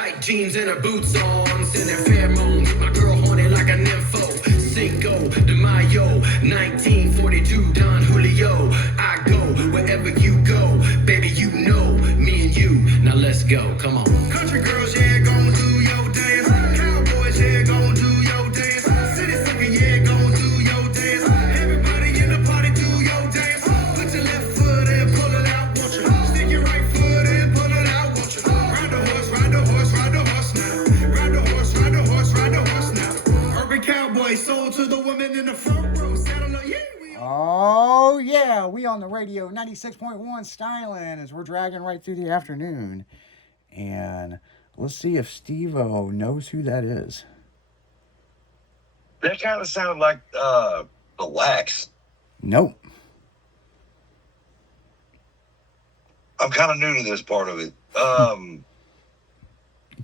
Tight jeans and her boots on, sending pheromones. My girl horny like a nympho. Cinco de Mayo, 1942, Don Julio. I go wherever you go, baby. You know me and you. Now let's go. Come on. Country girls, yeah, gon' do your dance. Cowboys, yeah, gon' do your dance. City slicker, yeah, gon' do your dance. Everybody in the party, do your dance. Put your left foot in, pull it out, won't you? Stick your right foot in, pull it out, won't you? Ride the horse, ride the horse, ride the horse now. Ride the horse, ride the horse, ride the horse now. Urban cowboy sold to the women in the front row. Saddle up, yeah. Oh, yeah, we on the radio, 96.1 styling as we're dragging right through the afternoon. And let's see if Steve-O knows who that is. That kind of sounded like the Wax. Nope. I'm kind of new to this part of it.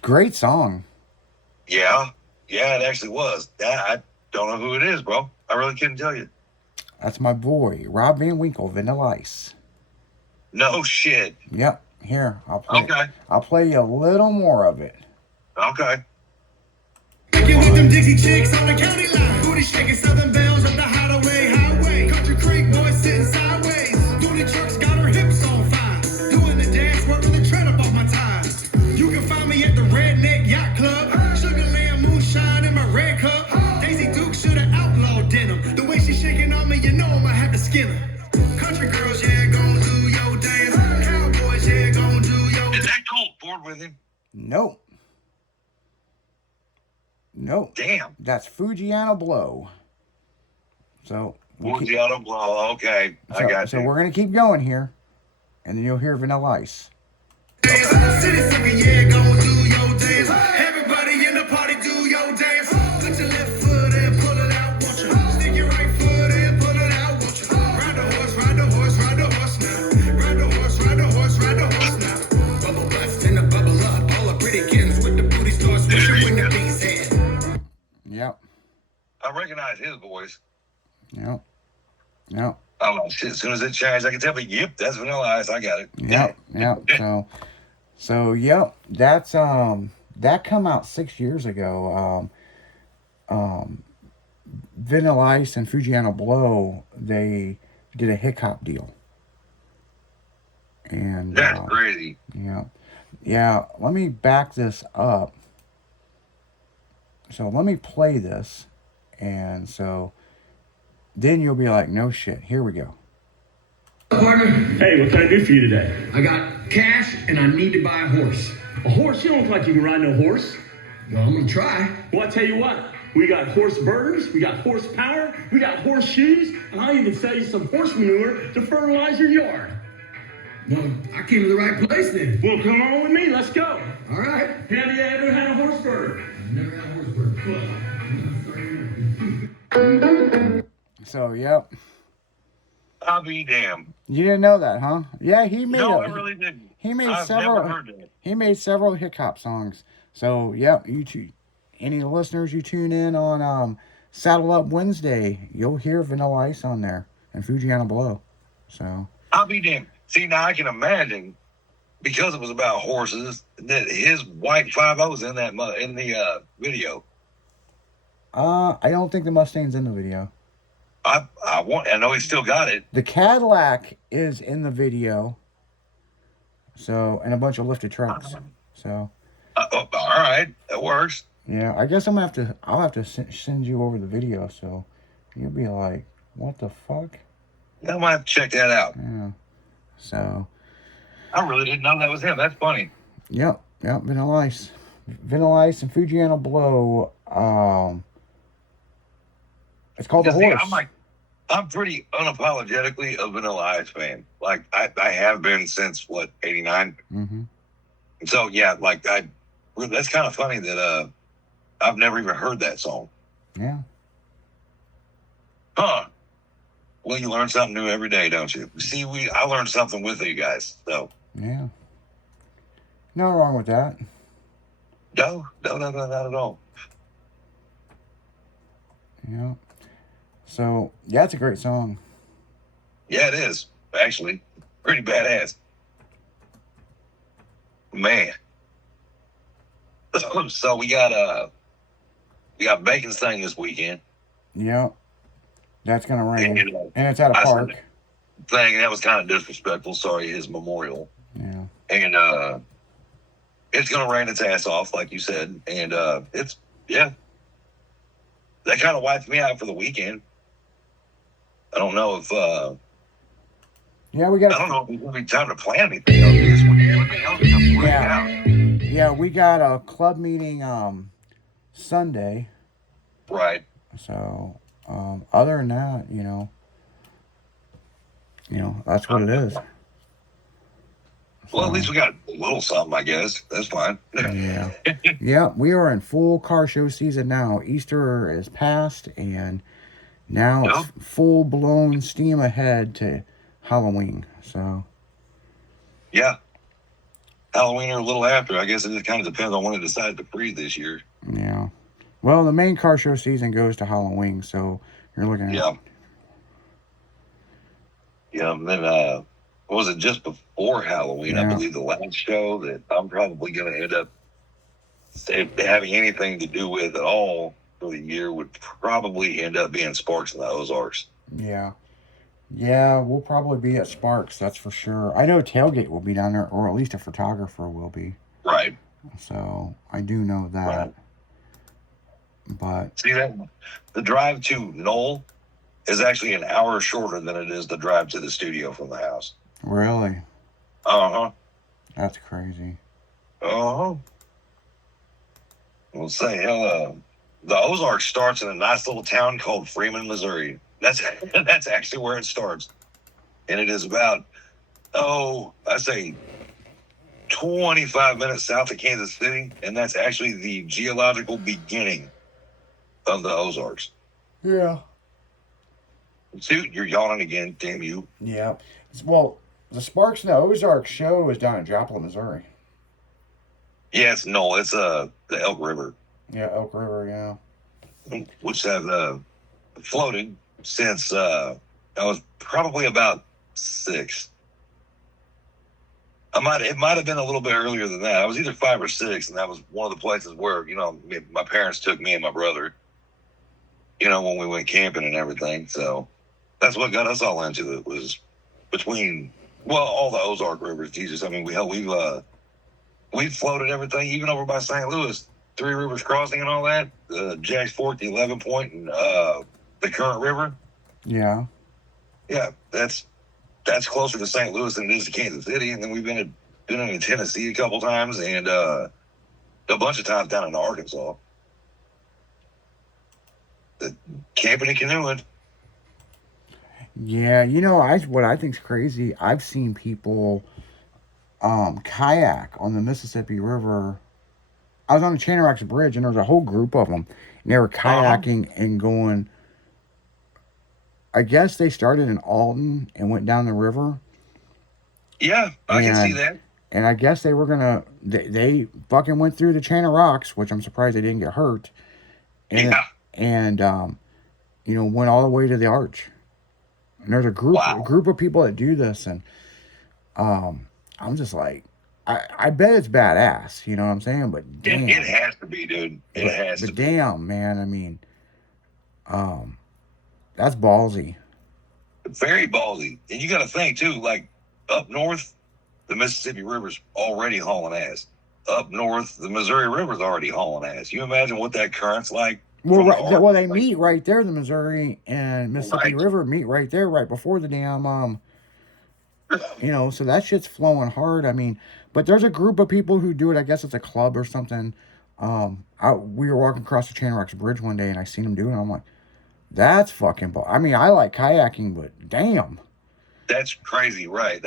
Great song. Yeah, it actually was. I don't know who it is, bro. I really couldn't tell you. That's my boy, Rob Van Winkle, Vanilla Ice. No shit. Yep. Here, I'll play. Okay. I'll play you a little more of it. Okay. Get with them Dixie chicks on the county line. Booty shaking Southern bells up the highway. Country Creek boys sitting sideways. Dooley trucks got her hips on fire. Doing the dance, working the tread up off my tires. You can find me at the Redneck Yacht Club. Sugarland moonshine in my red cup. Daisy Duke shoulda outlawed denim. The way she shaking on me, you know I'ma have to skin her. Country girls, yeah, gon' do your dance. Cowboys, yeah, gon' do your Is that Colt Ford with him? Nope. Damn. That's Fujiano Blow. So Fujiano Blow. Okay, I got you. So we're gonna keep going here, and then you'll hear Vanilla Ice. City slicker, yeah, gon' do your dance. Everybody in the party, do your dance. Put your left foot in, pull it out, won't you? Stick your right foot in, pull it out, won't you? Ride the horse, ride the horse, ride the horse now. Ride the horse, ride the horse, ride the horse now. Bubble bust and the bubble up. All the pretty kittens with the booty start swishing when the beat's hit. Yep. I recognize his voice. Yep. Oh shit! As soon as it changed, I can tell. But yep, that's Vanilla Ice. I got it. Yep. So yep. That's that come out 6 years ago. Vanilla Ice and Fujiano Blow, they did a hip hop deal. And That's crazy. Yeah. Let me back this up. So let me play this, and so then you'll be like, no shit, here we go. Partner, Hey, what can I do for you today? I got cash and I need to buy a horse. A horse? You don't look like you can ride no horse. Well, I'm gonna try. Well, I tell you what, we got horse burgers, we got horsepower, we got horseshoes, and I'll even sell you some horse manure to fertilize your yard. Well, I came to the right place then. Well, come on with me, let's go. All right. Have you ever had a horse burger? I've never had a horse burger. So, yep. I'll be damned. You didn't know that, huh? Yeah, he made. No, I really didn't. He made I've several. never heard that. He made several hip hop songs. So, yep. Any listeners you tune in on Saddle Up Wednesday, you'll hear Vanilla Ice on there and Fujiano Blow. So. I'll be damned. See, now I can imagine, because it was about horses, that his white 5.0's in the video. I don't think the Mustang's in the video. I know he's still got it. The Cadillac is in the video. So, and a bunch of lifted trucks. So. All right, that works. Yeah, I guess I'll have to send you over the video, so you'll be like, what the fuck? I might have to check that out. Yeah. So. I really didn't know that was him. That's funny. Yep, Vanilla Ice. Vanilla Ice and Fujiano Blow. It's called The Horse. I'm pretty unapologetically a Vanilla Ice fan. Like, I have been since, 89? Mm-hmm. And so, yeah, that's kind of funny that I've never even heard that song. Yeah. Huh. Well, you learn something new every day, don't you? See, I learned something with you guys, so. Yeah. No wrong with that. No, not at all. Yeah. So, yeah, it's a great song. Yeah, it is, actually. Pretty badass. Man. So we got Bacon's thing this weekend. Yep. That's gonna rain, And, and it's at a I said park. thing that was kind of disrespectful. Sorry, his memorial. Yeah. And it's gonna rain its ass off, like you said. And it's that kind of wiped me out for the weekend. I don't know if Yeah, we I got. don't know if it'll be time to plan anything else this weekend. What the hell's gonna work Yeah. out? Yeah, we got a club meeting Sunday. Right. So other than that, that's what it is. Well, at least we got a little something, I guess. That's fine. Yeah. Yeah, we are in full car show season now. Easter is past, and now Yep. it's full blown steam ahead to Halloween. So Yeah. Halloween or a little after. I guess it just kind of depends on when it decides to freeze this year. yeah. Well, the main car show season goes to Halloween, so you're looking at Yeah. Yeah. And then, what was it just before Halloween? I Yeah. believe the last show that I'm probably going to end up having anything to do with at all for the year would probably end up being Sparks in the Ozarks. Yeah. Yeah, we'll probably be at Sparks, that's for sure. I know Tailgate will be down there, or at least a photographer will be. Right. So I do know that. Right. But See that the drive to Knoll is actually an hour shorter than it is the drive to the studio from the house. really, Uh-huh. that's crazy. Uh-huh. We'll say, hell, the Ozark starts in a nice little town called Freeman, Missouri. That's actually where it starts. And it is about, I say 25 minutes south of Kansas City. And that's actually the geological beginning of the Ozarks. Yeah. Dude, you're yawning again, damn you. Yeah. Well, the Sparks and the Ozark show is down in Joplin, Missouri. Yeah, it's the Elk River, Yeah, Elk River, yeah. which have floated since I was probably about 6. It might have been a little bit earlier than that. I was either 5 or 6, and that was one of the places where my parents took me and my brother. When we went camping and everything. So that's what got us all into it, was between all the Ozark rivers. Jesus, I mean, we've floated everything, even over by St. Louis, Three Rivers Crossing and all that. Jack's Fork, the 11 Point, and the Current River. Yeah. Yeah, that's closer to St. Louis than it is to Kansas City. And then we've been in Tennessee a couple times, and a bunch of times down in Arkansas. Camping and canoeing. Yeah, what I think's crazy, I've seen people kayak on the Mississippi River. I was on the Channarax Bridge, and there was a whole group of them, and they were kayaking and going. I guess they started in Alton and went down the river. Yeah, I can see that. And I guess they were gonna. They fucking went through the chain of rocks, which I'm surprised they didn't get hurt. And went all the way to the arch. And there's a group of people that do this, and I'm just like, I bet it's badass. You know what I'm saying? But damn, it has to be, dude. It has to be. Damn, man. I mean, that's ballsy. Very ballsy. And you got to think too, like up north, the Mississippi River's already hauling ass. Up north, the Missouri River's already hauling ass. You imagine what that current's like? Well, they meet right there. The Missouri and Mississippi Right. River meet right there, right before the damn so that shit's flowing hard. I mean, but there's a group of people who do it. I guess it's a club or something. We were walking across the Channarax Bridge one day, and I seen them doing it. I'm like, that's fucking I mean, I like kayaking, but damn. That's crazy, right?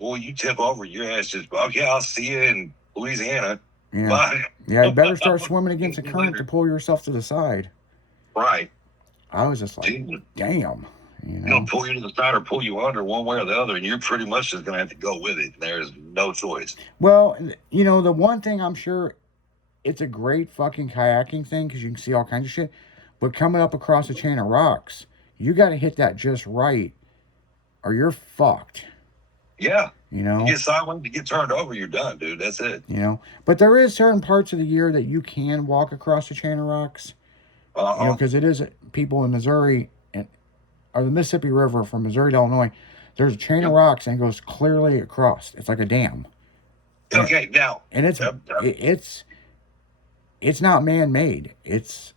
You tip over, your ass just, okay, I'll see you in Louisiana. Yeah. Bye. Yeah, you better start swimming against the current to pull yourself to the side. Right. I was just like, Dude. damn. It'll pull you to the side or pull you under one way or the other, and you're pretty much just going to have to go with it. There's no choice. Well, the one thing I'm sure, it's a great fucking kayaking thing because you can see all kinds of shit. But coming up across a chain of rocks, you got to hit that just right, or you're fucked. Yeah. You know? You get sideways, you get turned over, you're done, dude. That's it. You know? But there is certain parts of the year that you can walk across the chain of rocks. You know, because it is people in Missouri, or the Mississippi River from Missouri to Illinois, there's a chain of rocks and it goes clearly across. It's like a dam. Okay, now. And it's not man-made.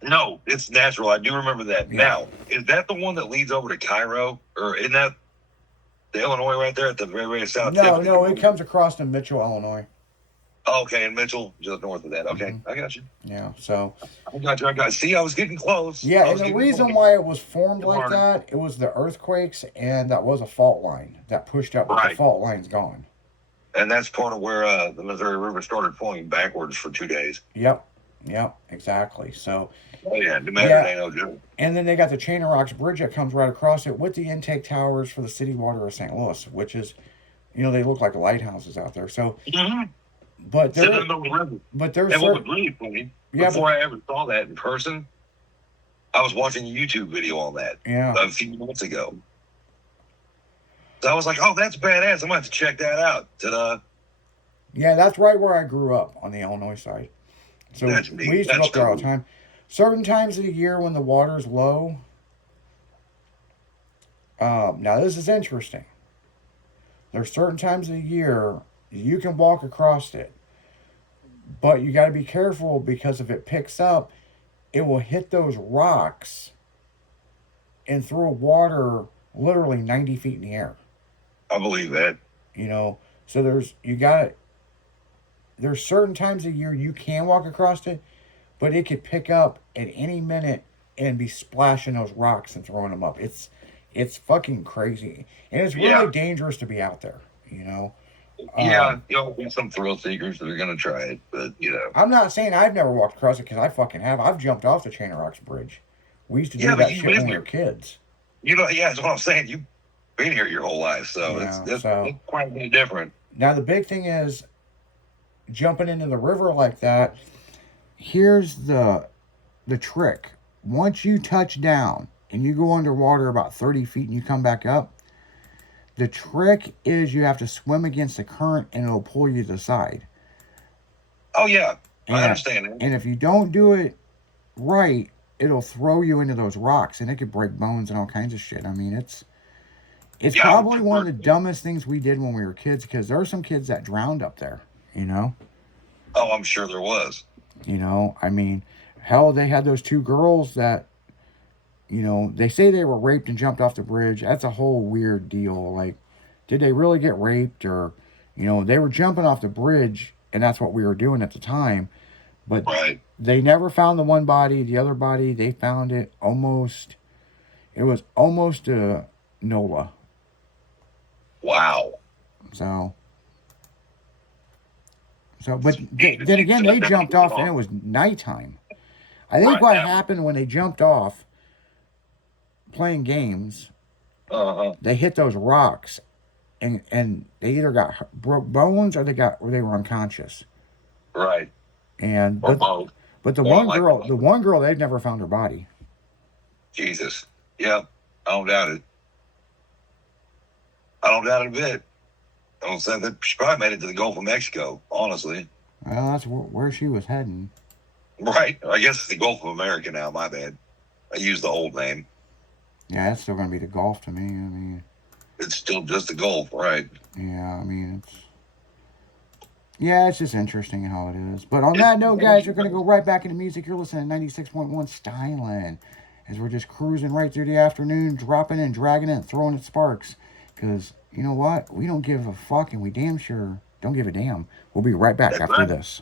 No, it's natural. I do remember that. Yeah. Now, is that the one that leads over to Cairo? Or isn't that the Illinois right there at the very, very south? No, it comes across to Mitchell, Illinois. Oh, okay, in Mitchell, just north of that. Okay, Mm-hmm. I got you. Yeah, so. I got you. See, I was getting close. Yeah, and the reason why it was formed like Martin. that, it was the earthquakes, and that was a fault line that pushed up, but the Right. fault line's gone. And that's part of where the Missouri River started flowing backwards for 2 days. Yep, exactly. So, Oh, yeah, New Mexico Yeah. ain't no joke. and then they got the Chain of Rocks Bridge that comes right across it with the intake towers for the city water of St. Louis, which is, they look like lighthouses out there. So, Mm-hmm. but Sitting there, in the river. but there's And what was certain, really funny, Yeah, before I ever saw that in person, I was watching a YouTube video on that yeah, a few months ago. So I was like, oh, that's badass. I'm going to have to check that out. Ta-da. yeah, that's right where I grew up on the Illinois side. So That's neat. we used to go That's up there all the cool. time. Certain times of the year when the water's low. Now this is interesting. There's certain times of the year you can walk across it, but you got to be careful because if it picks up, it will hit those rocks and throw water literally 90 feet in the air. I believe that. So there's certain times of year you can walk across it, but it could pick up at any minute and be splashing those rocks and throwing them up. It's fucking crazy, and it's really Yeah. dangerous to be out there. Yeah, there'll be some thrill seekers that are going to try it, but, I'm not saying I've never walked across it because I fucking have. I've jumped off the Chain of Rocks bridge. We used to do Yeah, but that you shit live when we here. were kids. Yeah, that's what I'm saying. You've been here your whole life, so Yeah, it's so- quite a bit different. Now the big thing is jumping into the river like that. Here's the trick. Once you touch down and you go underwater about 30 feet and you come back up, the trick is you have to swim against the current and it'll pull you to the side. Oh, yeah, And, I understand that. and if you don't do it right, it'll throw you into those rocks and it could break bones and all kinds of shit. I mean, it's Yeah, probably one of the dumbest things we did when we were kids because there are some kids that drowned up there, Oh, I'm sure there was. I mean, hell, they had those two girls that, they say they were raped and jumped off the bridge. That's a whole weird deal. Like, did they really get raped? Or, they were jumping off the bridge, and that's what we were doing at the time. But Right. they never found the one body. The other body, they found it almost a NOLA. Wow. But then again, they jumped off and it was nighttime. I think Right, what yeah. happened when they jumped off playing games, Uh-huh. they hit those rocks and they either broke bones or they were unconscious. Right. And Or but, both. but the Or one like girl, both. they've never found her body. Jesus. Yeah, I don't doubt it. I don't doubt it a bit. I don't say that she probably made it to the Gulf of Mexico, honestly. Well, that's where she was heading. Right. I guess it's the Gulf of America now, my bad. I used the old name. Yeah, that's still gonna be the Gulf to me. I mean, It's still just the Gulf, right? yeah, I mean it's just interesting how it is. But on that note, guys, we're gonna go right back into music. You're listening to 96.1 Styling as we're just cruising right through the afternoon, dropping and dragging it and throwing it sparks. Because you know what? We don't give a fuck and we damn sure don't give a damn. We'll be right back That's after right. this.